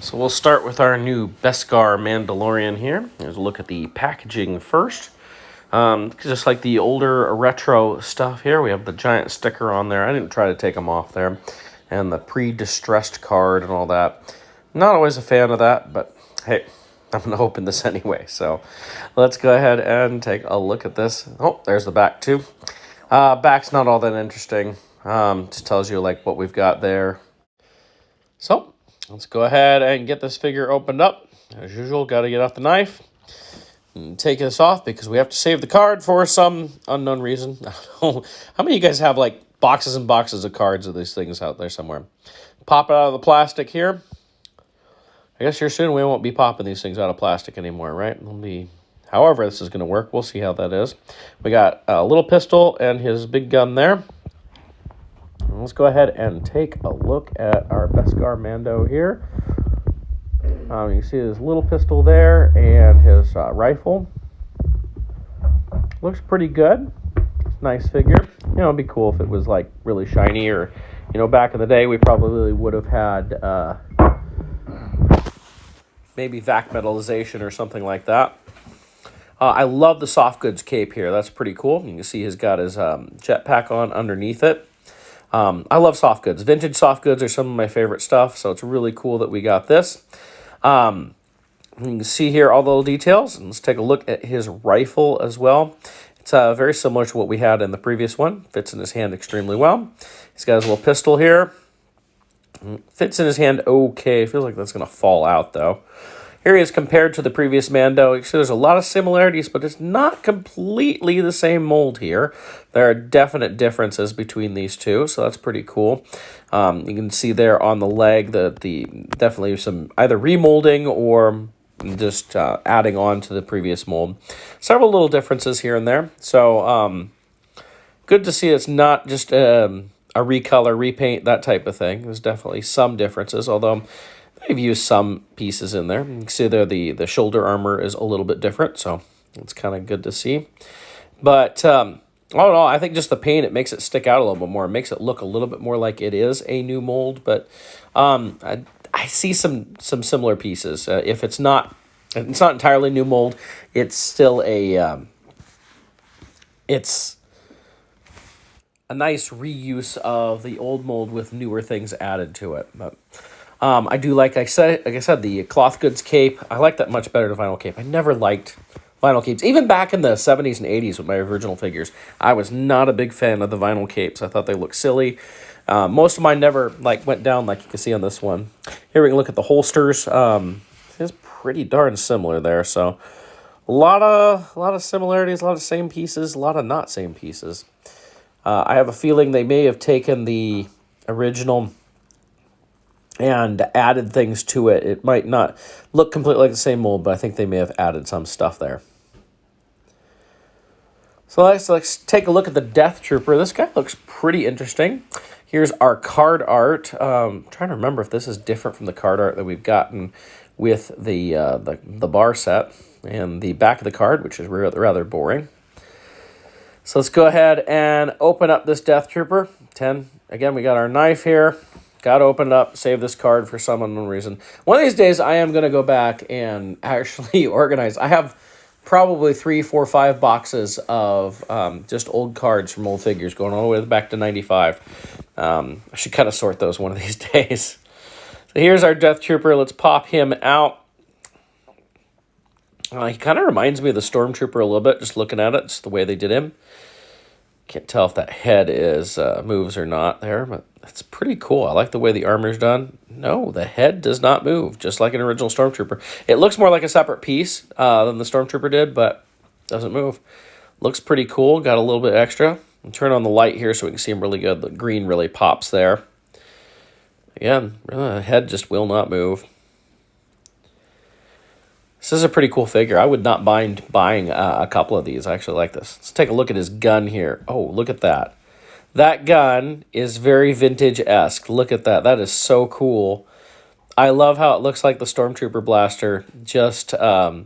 So we'll start with our new Beskar Mandalorian here. Here's a look at the packaging first. Just like the older retro stuff here, we have the giant sticker on there. I didn't try to take them off there. And the pre-distressed card and all that. Not always a fan of that, but hey, I'm going to open this anyway. So let's go ahead and take a look at this. Oh, there's the back too. Back's not all that interesting. Just tells you like what we've got there. So let's go ahead and get this figure opened up. As usual, got to get out the knife and take this off because we have to save the card for some unknown reason. How many of you guys have like boxes and boxes of cards of these things out there somewhere? Pop it out of the plastic here. I guess here soon we won't be popping these things out of plastic anymore, right? It'll be, however this is going to work. We'll see how that is. We got a little pistol and his big gun there. Let's go ahead and take a look at our Beskar Mando here. You can see his little pistol there and his rifle. Looks pretty good. Nice figure. You know, it'd be cool if it was like really shiny, or, you know, back in the day we probably would have had maybe vac metallization or something like that. I love the soft goods cape here. That's pretty cool. You can see he's got his jetpack on underneath it. I love soft goods. Vintage soft goods are some of my favorite stuff, so it's really cool that we got this. You can see here all the little details. And let's take a look at his rifle as well. It's very similar to what we had in the previous one. Fits in his hand extremely well. He's got his little pistol here. Fits in his hand okay. Feels like that's going to fall out, though. Here he is compared to the previous Mando. You see there's a lot of similarities, but it's not completely the same mold here. There are definite differences between these two, so that's pretty cool. You can see there on the leg that the definitely some either remolding or just adding on to the previous mold. Several little differences here and there. So good to see it's not just a recolor, repaint, that type of thing. There's definitely some differences, although they've used some pieces in there. You can see there the shoulder armor is a little bit different, so it's kind of good to see. But all in all, I think just the paint, it makes it stick out a little bit more. It makes it look a little bit more like it is a new mold, but I see some similar pieces. If it's not entirely new mold, it's still it's a nice reuse of the old mold with newer things added to it. But I do like I said, the cloth goods cape. I like that much better than vinyl cape. I never liked vinyl capes. Even back in the 70s and 80s with my original figures, I was not a big fan of the vinyl capes. I thought they looked silly. Most of mine never like went down like you can see on this one. Here we can look at the holsters. It's pretty darn similar there. So a lot of similarities, a lot of same pieces, a lot of not same pieces. I have a feeling they may have taken the original and added things to it. It might not look completely like the same mold, but I think they may have added some stuff there. So let's take a look at the Death Trooper. This guy looks pretty interesting. Here's our card art. Trying to remember if this is different from the card art that we've gotten with the bar set and the back of the card, which is rather boring. So let's go ahead and open up this Death Trooper. 10. Again, we got our knife here. Got to open it up, save this card for some unknown reason. One of these days, I am going to go back and actually organize. I have probably 3, 4, 5 boxes of just old cards from old figures going all the way back to 95. I should kind of sort those one of these days. So here's our Death Trooper. Let's pop him out. He kind of reminds me of the Stormtrooper a little bit, just looking at it, just the way they did him. Can't tell if that head is moves or not there, but it's pretty cool. I like the way the armor's done. No, the head does not move, just like an original Stormtrooper. It looks more like a separate piece than the Stormtrooper did, but doesn't move. Looks pretty cool. Got a little bit extra. I'll turn on the light here so we can see him really good. The green really pops there. Again, the head just will not move. This is a pretty cool figure. I would not mind buying a couple of these. I actually like this. Let's take a look at his gun here. Oh, look at that. That gun is very vintage-esque. Look at that. That is so cool. I love how it looks like the Stormtrooper blaster, just a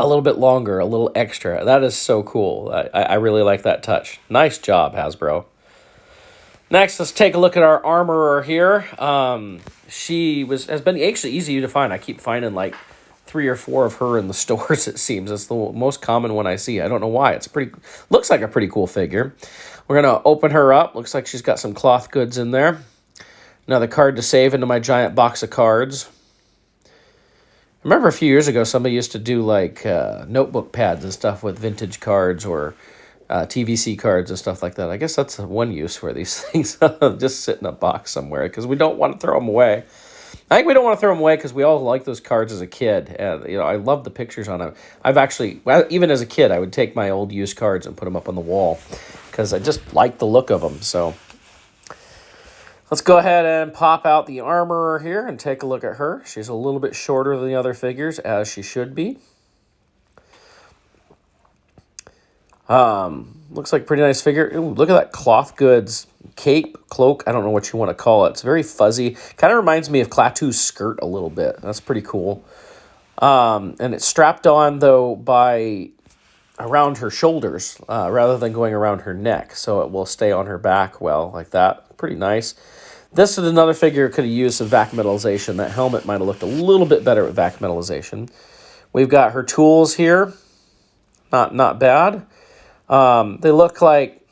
little bit longer, a little extra. That is so cool. I really like that touch. Nice job, Hasbro. Next, let's take a look at our armorer here. Has been actually easy to find. I keep finding like 3 or 4 of her in the stores, it seems. It's the most common one I see. I don't know why. Looks like a pretty cool figure. We're going to open her up. Looks like she's got some cloth goods in there. Another card to save into my giant box of cards. I remember a few years ago, somebody used to do like notebook pads and stuff with vintage cards or TVC cards and stuff like that. I guess that's one use for these things. Just sit in a box somewhere because we don't want to throw them away. I think we don't want to throw them away because we all liked those cards as a kid. I love the pictures on them. Even as a kid, I would take my old used cards and put them up on the wall because I just like the look of them. So let's go ahead and pop out the armorer here and take a look at her. She's a little bit shorter than the other figures, as she should be. Looks like a pretty nice figure. Ooh, look at that cloth goods cape, cloak. I don't know what you want to call it. It's very fuzzy. Kind of reminds me of Klaatu's skirt a little bit. That's pretty cool. And it's strapped on, though, by around her shoulders rather than going around her neck. So it will stay on her back well, like that. Pretty nice. This is another figure could have used some vac metallization. That helmet might have looked a little bit better with vac metallization. We've got her tools here. Not bad. They look like,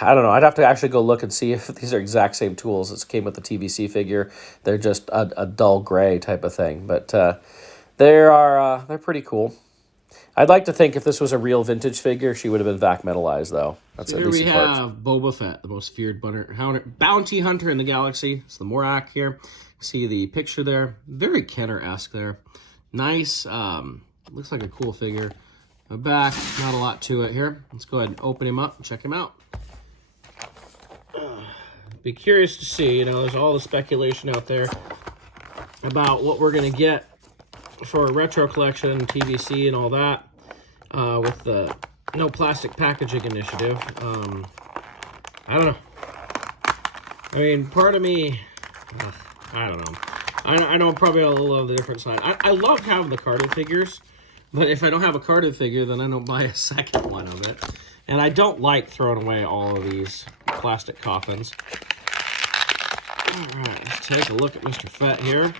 I don't know, I'd have to actually go look and see if these are exact same tools that came with the TVC figure. They're just a dull gray type of thing, but they're pretty cool. I'd like to think if this was a real vintage figure, she would have been vac metallized, though. That's so here we have Boba Fett, the most feared bounty hunter in the galaxy. It's the Morak here. See the picture there. Very Kenner-esque there. Nice. Looks like a cool figure. Back, not a lot to it here. Let's go ahead and open him up and check him out. Be curious to see, there's all the speculation out there about what we're going to get for a retro collection, TVC and all that, with the no plastic packaging initiative. I don't know. I mean, part of me, I don't know. I know I'm probably a little on the different side. I love having the carded figures. But if I don't have a carded figure, then I don't buy a second one of it. And I don't like throwing away all of these plastic coffins. All right, let's take a look at Mr. Fett here.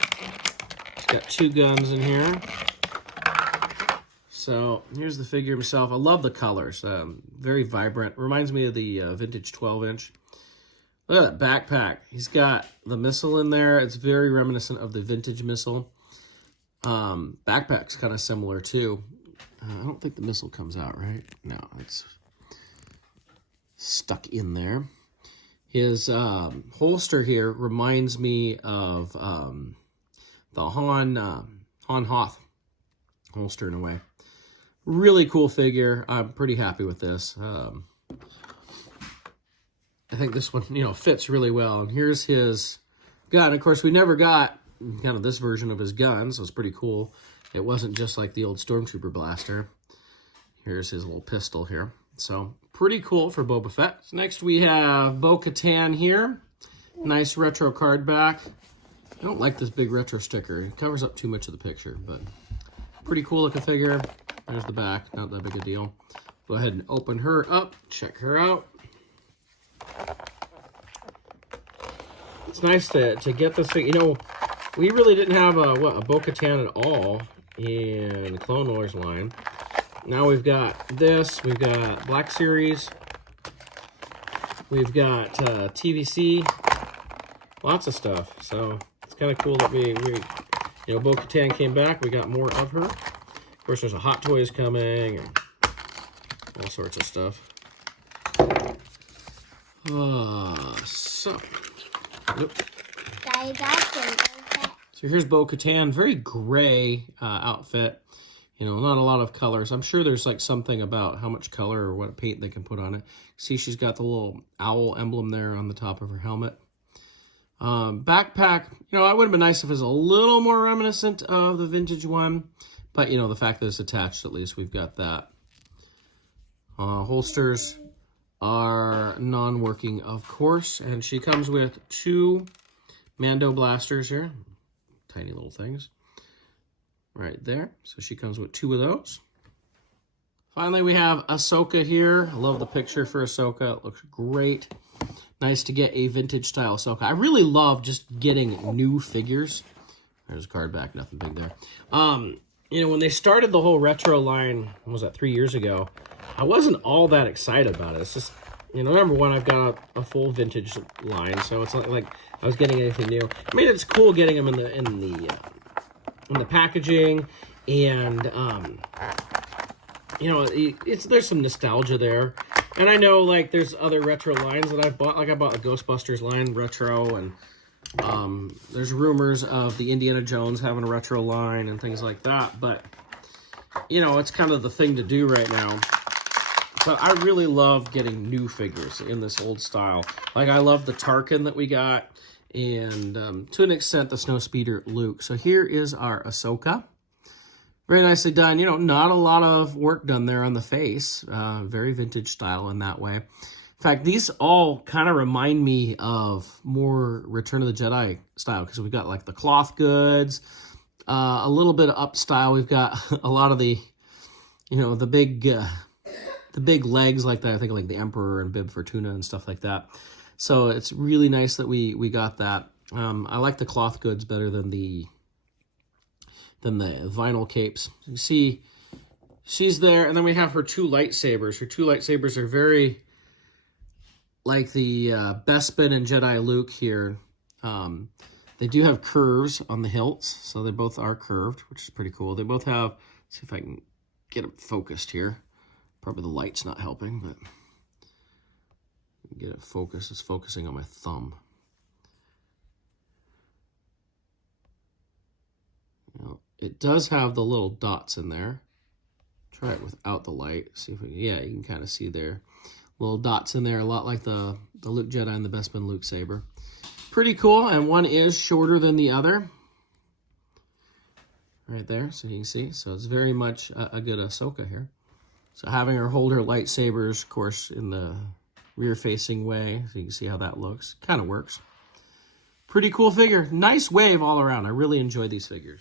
He's got 2 guns in here. So here's the figure himself. I love the colors. Very vibrant. Reminds me of the vintage 12-inch. Look at that backpack. He's got the missile in there. It's very reminiscent of the vintage missile. Backpack's kind of similar too. I don't think the missile comes out, right? No, it's stuck in there. His holster here reminds me of the Han Hoth holster in a way. Really cool figure. I'm pretty happy with this. I think this one, fits really well. And here's his gun. Of course, we never got kind of this version of his gun, so it's pretty cool. It wasn't just like the old Stormtrooper blaster. Here's his little pistol here. So pretty cool for Boba Fett. So next we have Bo-Katan here. Nice retro card back. I don't like this big retro sticker. It covers up too much of the picture, but pretty cool looking figure. There's the back, not that big a deal. Go ahead and open her up, check her out. It's nice to get this thing. We really didn't have a Bo-Katan at all in the Clone Wars line. Now we've got this. We've got Black Series. We've got TVC. Lots of stuff. So it's kind of cool that we Bo-Katan came back. We got more of her. Of course, there's a Hot Toys coming and all sorts of stuff. So here's Bo-Katan, very gray outfit. Not a lot of colors. I'm sure there's like something about how much color or what paint they can put on it. See, she's got the little owl emblem there on the top of her helmet. Backpack, it would have been nice if it was a little more reminiscent of the vintage one. But, the fact that it's attached, at least we've got that. Holsters are non-working, of course. And she comes with 2 Mando blasters here. Tiny little things. Right there. So she comes with 2 of those. Finally, we have Ahsoka here. I love the picture for Ahsoka. It looks great. nice to get a vintage style Ahsoka. I really love just getting new figures. There's a card back, nothing big there. You know, when they started the whole retro line, what was that, 3 years ago, I wasn't all that excited about it. It's just, you know, number one, I've got a full vintage line, so it's not like I was getting anything new. I mean, it's cool getting them in the packaging, and you know, there's some nostalgia there. And I know, like, there's other retro lines that I've bought. Like, I bought a Ghostbusters line retro, and there's rumors of the Indiana Jones having a retro line and things like that. But, you know, it's kind of the thing to do right now. But I really love getting new figures in this old style. Like, I love the Tarkin that we got, and to an extent, the Snowspeeder Luke. So here is our Ahsoka. Very nicely done. You know, not a lot of work done there on the face. Very vintage style in that way. In fact, these all kind of remind me of more Return of the Jedi style, because we've got like the cloth goods, a little bit of up style. We've got a lot of the, you know, the big legs like that. I think like the Emperor and Bib Fortuna and stuff like that. So it's really nice that we got that. I like the cloth goods better than the vinyl capes. You see, she's there, and then we have her two lightsabers. Her two lightsabers are very like the Bespin and Jedi Luke here. They do have curves on the hilts, so they both are curved, which is pretty cool. They both have, let's see if I can get them focused here. Probably the light's not helping, but get it focused. It's focusing on my thumb. Now, it does have the little dots in there. Try it without the light. See if we, yeah, you can kind of see there. Little dots in there, a lot like the Luke Jedi and the Bespin Luke Saber. Pretty cool, and one is shorter than the other. Right there, so you can see. So it's very much a good Ahsoka here. So having her hold her lightsabers, of course, in the rear-facing way, so you can see how that looks. Kind of works. Pretty cool figure. Nice wave all around. I really enjoy these figures.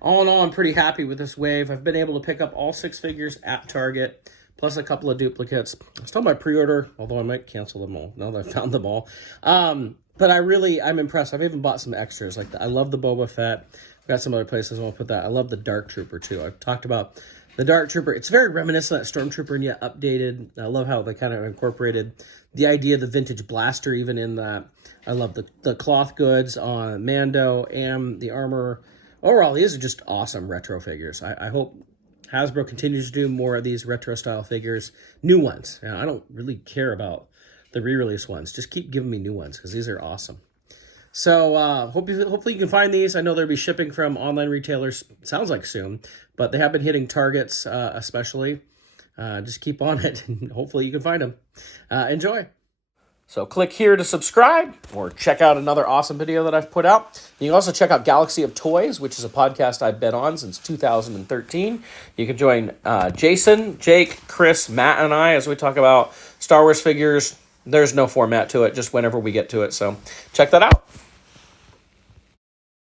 All in all, I'm pretty happy with this wave. I've been able to pick up all 6 figures at Target, plus a couple of duplicates. Still my pre-order, although I might cancel them all now that I've found them all. But I'm impressed. I've even bought some extras. Like I love the Boba Fett. I've got some other places I want to put that. I love the Dark Trooper, too. I've talked about the Dark Trooper. It's very reminiscent of that Stormtrooper and yet updated. I love how they kind of incorporated the idea of the vintage blaster even in that. I love the cloth goods on Mando and the armor. Overall, these are just awesome retro figures. I hope Hasbro continues to do more of these retro style figures. New ones. Now, I don't really care about the re-release ones. Just keep giving me new ones because these are awesome. So hopefully you can find these. I know they'll be shipping from online retailers, sounds like soon, but they have been hitting Targets especially. Just keep on it, and hopefully you can find them. Enjoy. So click here to subscribe or check out another awesome video that I've put out. You can also check out Galaxy of Toys, which is a podcast I've been on since 2013. You can join Jason, Jake, Chris, Matt, and I as we talk about Star Wars figures. There's no format to it, just whenever we get to it. So check that out.